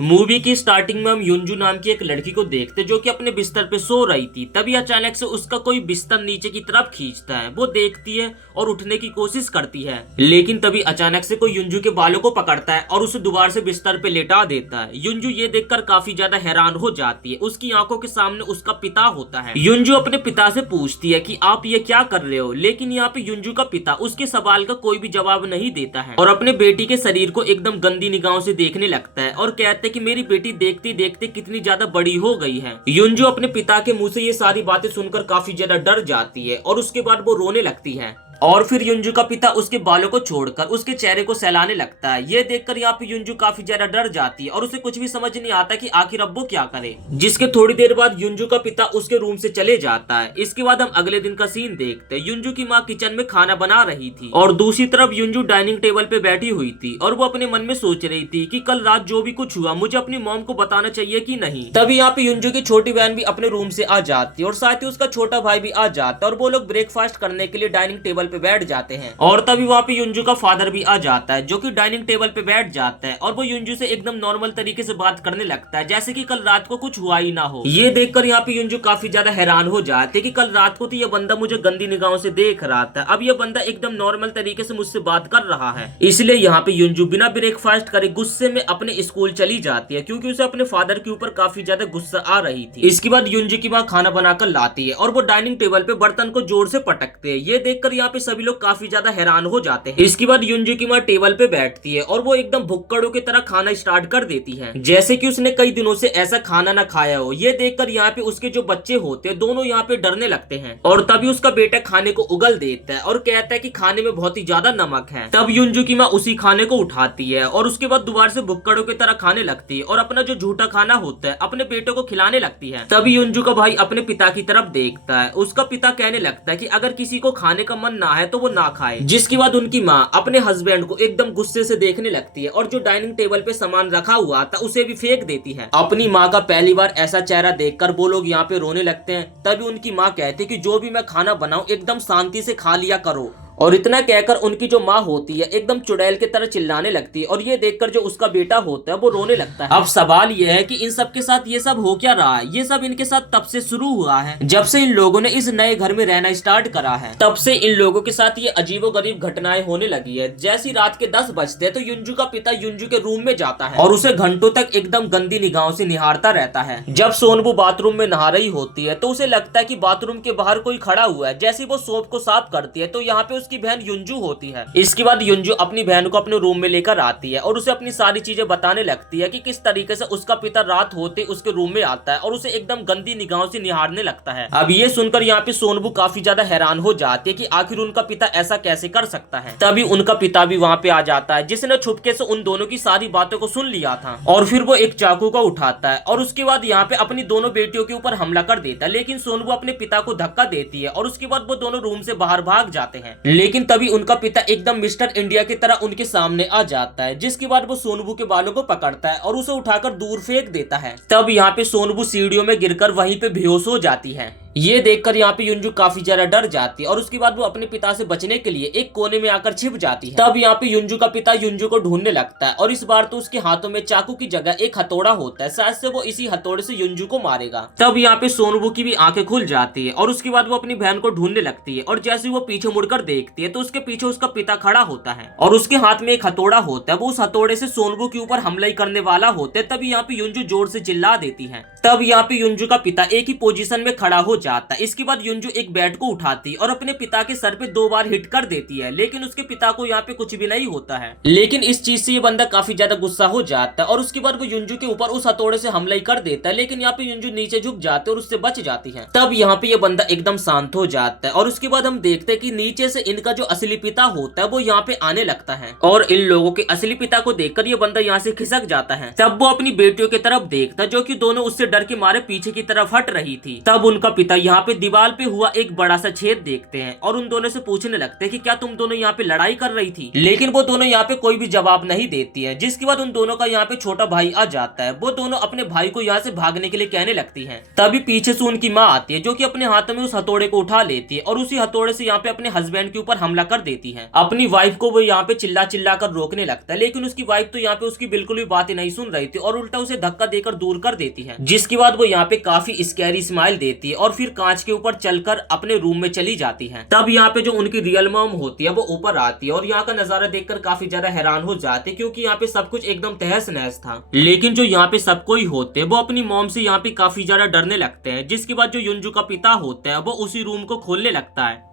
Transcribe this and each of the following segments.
Movie की starting में हम युंजू नाम की एक लड़की को देखते जो कि अपने बिस्तर पे सो रही थी। तभी अचानक से उसका कोई बिस्तर नीचे की तरफ खींचता है। वो देखती है और उठने की कोशिश करती है, लेकिन तभी अचानक से कोई युंजू के बालों को पकड़ता है और उसे दोबारा से बिस्तर पे लेटा देता है। युंजू ये देखकर काफी ज्यादा हैरान हो जाती है। उसकी आंखों के सामने उसका पिता होता है। युंजू अपने पिता से पूछती है कि आप ये क्या कर रहे हो, लेकिन यहाँ पे युंजू का पिता उसके सवाल का कोई भी जवाब नहीं देता है और अपने बेटी के शरीर को एकदम गंदी निगाहों से देखने लगता है और कहते कि मेरी बेटी देखते देखते कितनी ज्यादा बड़ी हो गई है। युंजू अपने पिता के मुंह से ये सारी बातें सुनकर काफी ज्यादा डर जाती है और उसके बाद वो रोने लगती है। और फिर युंजू का पिता उसके बालों को छोड़कर उसके चेहरे को सहलाने लगता है। ये देखकर यहाँ पे युंजू काफी ज्यादा डर जाती है और उसे कुछ भी समझ नहीं आता कि आखिर अब वो क्या करे। जिसके थोड़ी देर बाद युंजू का पिता उसके रूम से चले जाता है। इसके बाद हम अगले दिन का सीन देखते हैं। युंजू की माँ किचन में खाना बना रही थी और दूसरी तरफ युंजू डाइनिंग टेबल पे बैठी हुई थी और वो अपने मन में सोच रही थी कि कल रात जो भी कुछ हुआ मुझे अपनी मॉम को बताना चाहिए कि नहीं। तभी यहाँ पे युंजू की छोटी बहन भी अपने रूम से आ जाती है और साथ ही उसका छोटा भाई भी आ जाता है और वो लोग ब्रेकफास्ट करने के लिए डाइनिंग टेबल पे बैठ जाते हैं। और तभी वहाँ पे युंजू का फादर भी आ जाता है जो कि डाइनिंग टेबल पे बैठ जाता है और वो युंजू से एकदम नॉर्मल तरीके से बात करने लगता है जैसे कि कल रात को कुछ हुआ ही ना हो। ये देखकर यहाँ पे युंजू काफी ज्यादा हैरान हो जाते हैं कि कल रात को तो ये बंदा मुझे गंदी निगाहों से देख रहा था, अब ये बंदा एकदम नॉर्मल तरीके से मुझसे बात कर रहा है। इसलिए यहाँ पे युंजू बिना ब्रेकफास्ट करे गुस्से में अपने स्कूल चली जाती है क्योंकि उसे अपने फादर के ऊपर काफी ज्यादा गुस्सा आ रही थी। इसके बाद युंजू की माँ खाना बनाकर लाती है और वो डाइनिंग टेबल पे बर्तन को जोर से पटकते हैं। ये देखकर यहाँ पे सभी लोग काफी ज्यादा हैरान हो जाते हैं। इसके बाद युंजू की माँ टेबल पे बैठती है और वो एकदम भुक्कड़ों की तरह खाना स्टार्ट कर देती है जैसे कि उसने कई दिनों से ऐसा खाना ना खाया हो। ये देखकर यहाँ पे उसके जो बच्चे होते हैं दोनों यहाँ पे डरने लगते हैं और तभी उसका बेटा खाने को उगल देता है और कहता है कि खाने में बहुत ही ज्यादा नमक है। तब युंजू की माँ उसी खाने को उठाती है और उसके बाद दोबारा से भुक्कड़ों की तरह खाने लगती है और अपना जो झूठा खाना होता है अपने बेटे को खिलाने लगती है। तभी युंजू का भाई अपने पिता की तरफ देखता है। उसका पिता कहने लगता है कि अगर किसी को खाने का मन ना है तो वो ना खाए। जिसके बाद उनकी माँ अपने हस्बैंड को एकदम गुस्से से देखने लगती है और जो डाइनिंग टेबल पे सामान रखा हुआ था उसे भी फेंक देती है। अपनी माँ का पहली बार ऐसा चेहरा देखकर वो लोग यहाँ पे रोने लगते हैं। तभी उनकी माँ कहती है कि जो भी मैं खाना बनाऊं एकदम शांति से खा लिया करो। और इतना कहकर उनकी जो माँ होती है एकदम चुड़ैल की तरह चिल्लाने लगती है और ये देखकर जो उसका बेटा होता है वो रोने लगता है। अब सवाल ये है कि इन सब के साथ ये सब हो क्या रहा है। ये सब इनके साथ तब से शुरू हुआ है जब से इन लोगों ने इस नए घर में रहना स्टार्ट करा है। तब से इन लोगों के साथ ये अजीबोगरीब घटनाएं होने लगी है। जैसी रात के 10 बजते हैं तो युंजू का पिता युंजू के रूम में जाता है और उसे घंटों तक एकदम गंदी निगाहों से निहारता रहता है। जब सोनबू बाथरूम में नहा रही होती है तो उसे लगता है कि बाथरूम के बाहर कोई खड़ा हुआ है। जैसे वो सोप को साफ करती है तो यहाँ पे उसकी बहन युंजू होती है। इसके बाद युंजू अपनी बहन को अपने रूम में लेकर आती है और उसे अपनी सारी चीजें बताने लगती है कि किस तरीके से उसका पिता रात होते उसके रूम में आता है और उसे एकदम गंदी निगाहों से निहारने लगता है। अब ये सुनकर यहाँ पे सोनबू काफी ज्यादा हैरान हो जाती है कि आखिर उनका पिता ऐसा कैसे कर सकता है। तभी उनका पिता भी वहाँ पे आ जाता है जिसने छुपके से उन दोनों की सारी बातों को सुन लिया था और फिर वो एक चाकू को उठाता है और उसके बाद यहाँ पे अपनी दोनों बेटियों के ऊपर हमला कर देता है। लेकिन सोनबू अपने पिता को धक्का देती है और उसके बाद वो दोनों रूम से बाहर भाग जाते हैं। लेकिन तभी उनका पिता एकदम मिस्टर इंडिया की तरह उनके सामने आ जाता है जिसके बाद वो सोनबू के बालों को पकड़ता है और उसे उठाकर दूर फेंक देता है। तब यहाँ पे सोनबू सीढ़ियों में गिरकर वहीं पे बेहोश हो जाती है। ये देखकर यहाँ पे युंजू काफी ज्यादा डर जाती है और उसके बाद वो अपने पिता से बचने के लिए एक कोने में आकर छिप जाती है। तब यहाँ पे युंजू का पिता युंजू को ढूंढने लगता है और इस बार तो उसके हाथों में चाकू की जगह एक हथौड़ा होता है। शायद से वो इसी हथौड़े से युंजू को मारेगा। तब यहाँ पे सोनबू की भी आंखें खुल जाती है और उसके बाद वो अपनी बहन को ढूंढने लगती है और जैसे वो पीछे मुड़कर देखती है तो उसके पीछे उसका पिता खड़ा होता है और उसके हाथ में एक हथौड़ा होता है। वो उस हथौड़े से सोनबू के ऊपर हमला ही करने वाला होता है। तभी यहाँ पे युंजू जोर से चिल्ला देती है। तब यहाँ पे युंजू का पिता एक ही पोजीशन में खड़ा हो जाता है। इसके बाद युंजू एक बैट को उठाती और अपने पिता के सर पे 2 बार हिट कर देती है, लेकिन उसके पिता को यहाँ पे कुछ भी नहीं होता है। लेकिन इस चीज से ये बंदा काफी ज्यादा गुस्सा हो जाता है और उसके बाद वो युंजू के ऊपर उस हथौड़े से हमला ही कर देता है। लेकिन यहाँ पे युंजू नीचे झुक जाते और उससे बच जाती है। तब यहाँ पे ये बंदा एकदम शांत हो जाता है और उसके बाद हम देखते हैं कि नीचे से इनका जो असली पिता होता है वो यहाँ पे आने लगता है और इन लोगों के असली पिता को देखकर ये बंदा यहाँ से खिसक जाता है। तब वो अपनी बेटियों की तरफ देखता है जो कि दोनों उससे डर के मारे पीछे की तरफ हट रही थी। तब उनका पिता यहाँ पे दीवार पे हुआ एक बड़ा सा छेद देखते हैं और उन दोनों से पूछने लगते हैं कि क्या तुम दोनों यहाँ पे लड़ाई कर रही थी, लेकिन वो दोनों यहाँ पे कोई भी जवाब नहीं देती है। जिसके बाद उन दोनों का यहाँ पे छोटा भाई आ जाता है। वो दोनों अपने भाई को यहाँ से भागने के लिए कहने लगती है। तभी पीछे से उनकी माँ आती है जो कि अपने हाथ में उस हथौड़े को उठा लेती है और उसी हथौड़े से यहाँ पे अपने हस्बैंड के ऊपर हमला कर देती है। अपनी वाइफ को वो यहाँ पे चिल्ला चिल्ला कर रोकने लगता है, लेकिन उसकी वाइफ तो यहाँ पे उसकी बिल्कुल भी बातें नहीं सुन रही थी और उल्टा उसे धक्का देकर दूर कर देती है। जिसके बाद वो यहाँ पे काफी स्कैरी स्माइल देती है और फिर कांच के ऊपर चलकर अपने रूम में चली जाती है। तब यहाँ पे जो उनकी रियल मॉम होती है वो ऊपर आती है और यहाँ का नजारा देखकर काफी ज्यादा हैरान हो जाते क्योंकि यहाँ पे सब कुछ एकदम तहस नहस था। लेकिन जो यहाँ पे सब कोई होते हैं वो अपनी मॉम से यहाँ पे काफी ज्यादा डरने लगते हैं। जिसके बाद जो युंजू का पिता होता है वो उसी रूम को खोलने लगता है,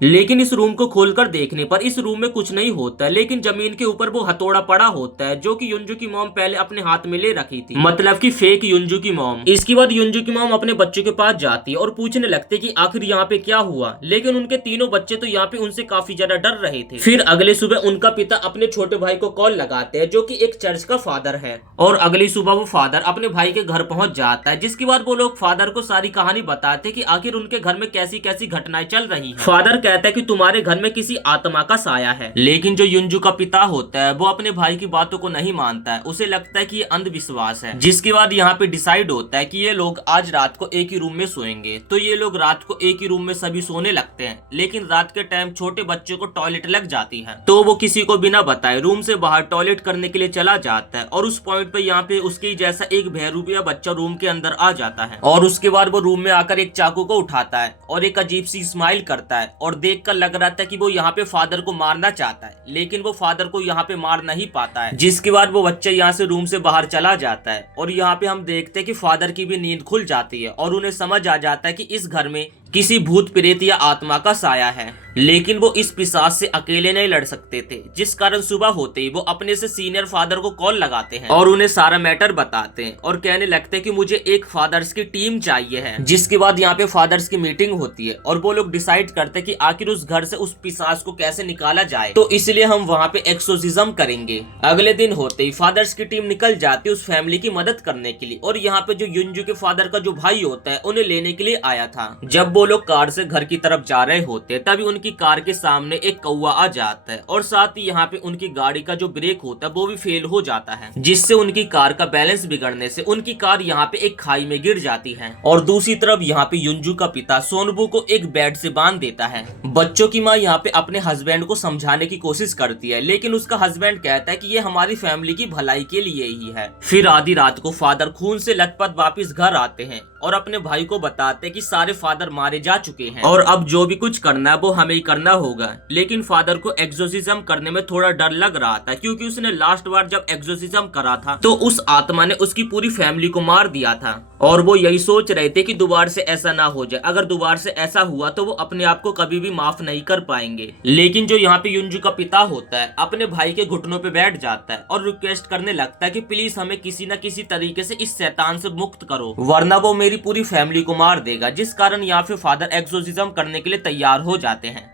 लेकिन इस रूम को खोलकर देखने पर इस रूम में कुछ नहीं होता है, लेकिन जमीन के ऊपर वो हथौड़ा पड़ा होता है जो कि युंजू की मॉम पहले अपने हाथ में ले रखी थी, मतलब कि फेक युंजू की मॉम। इसके बाद युंजू की मॉम अपने बच्चे के पास जाती है और पूछने लगती है कि आखिर यहाँ पे क्या हुआ, लेकिन उनके तीनों बच्चे तो यहाँ पे उनसे काफी ज्यादा डर रहे थे। फिर अगले सुबह उनका पिता अपने छोटे भाई को कॉल लगाते हैं जो कि एक चर्च का फादर है, और अगली सुबह वो फादर अपने भाई के घर पहुंच जाता है। जिसके बाद वो लोग फादर को सारी कहानी बताते कि आखिर उनके घर में कैसी कैसी घटनाएं चल रही है। फादर कहता है कि तुम्हारे घर में किसी आत्मा का साया है, लेकिन जो युंजू का पिता होता है वो अपने भाई की बातों को नहीं मानता है, उसे लगता है कि ये अंधविश्वास है। जिसके बाद यहाँ पे डिसाइड होता है कि ये लोग आज रात को एक ही रूम में सोएंगे। तो ये लोग रात को एक ही रूम में सभी सोने लगते हैं, लेकिन रात के टाइम छोटे बच्चे को टॉयलेट लग जाती है तो वो किसी को बिना बताए रूम से बाहर टॉयलेट करने के लिए चला जाता है, और उस पॉइंट पे यहाँ पे उसके जैसा एक बहरूपिया बच्चा रूम के अंदर आ जाता है, और उसके बाद वो रूम में आकर एक चाकू को उठाता है और एक अजीब सी स्माइल करता है, और देखकर लग रहा था कि वो यहाँ पे फादर को मारना चाहता है, लेकिन वो फादर को यहाँ पे मार नहीं पाता है। जिसके बाद वो बच्चा यहाँ से रूम से बाहर चला जाता है, और यहाँ पे हम देखते हैं कि फादर की भी नींद खुल जाती है और उन्हें समझ आ जाता है कि इस घर में किसी भूत प्रेत या आत्मा का साया है, लेकिन वो इस पिशाच से अकेले नहीं लड़ सकते थे। जिस कारण सुबह होते ही वो अपने से सीनियर फादर को कॉल लगाते हैं और उन्हें सारा मैटर बताते हैं और कहने लगते हैं कि मुझे एक फादर्स की टीम चाहिए है। जिसके बाद यहाँ पे फादर्स की मीटिंग होती है और वो लोग डिसाइड करते हैं कि आखिर उस घर से उस पिशाच को कैसे निकाला जाए, तो इसलिए हम वहाँ पे एक्सोर्सिज्म करेंगे। अगले दिन होते ही फादर्स की टीम निकल जाती है उस फैमिली की मदद करने के लिए, और यहाँ पे जो युंजू के फादर का जो भाई होता है उन्हें लेने के लिए आया था। जब वो लोग कार से घर की तरफ जा रहे होते हैं तभी उनकी कार के सामने एक कौवा आ जाता है, और साथ ही यहाँ पे उनकी गाड़ी का जो ब्रेक होता है वो भी फेल हो जाता है, जिससे उनकी कार का बैलेंस बिगड़ने से उनकी कार यहाँ पे एक खाई में गिर जाती है। और दूसरी तरफ यहाँ पे युंजू का पिता सोनबू को एक बेड से बांध देता है। बच्चों की माँ यहाँ पे अपने हस्बैंड को समझाने की कोशिश करती है, लेकिन उसका हस्बैंड कहता है कि ये हमारी फैमिली की भलाई के लिए ही है। फिर आधी रात को फादर खून से लथपथ वापिस घर आते हैं और अपने भाई को बताते हैं कि सारे फादर मारे जा चुके हैं और अब जो भी कुछ करना है वो हमें ही करना होगा। लेकिन फादर को एक्सोर्सिज्म करने में थोड़ा डर लग रहा था, क्योंकि उसने लास्ट बार जब एक्सोर्सिज्म करा था तो उस आत्मा ने उसकी पूरी फैमिली को मार दिया था, और वो यही सोच रहे थे कि दोबारा से ऐसा ना हो जाए। अगर दोबारा से ऐसा हुआ तो वो अपने आप को कभी भी माफ नहीं कर पाएंगे। लेकिन जो यहाँ पे युंजू का पिता होता है अपने भाई के घुटनों पे बैठ जाता है और रिक्वेस्ट करने लगता है कि प्लीज हमें किसी न किसी तरीके से इस शैतान से मुक्त करो, वरना वो मेरी पूरी फैमिली को मार देगा। जिस कारण यहाँ पे फादर एक्सोर्सिज्म करने के लिए तैयार हो जाते हैं।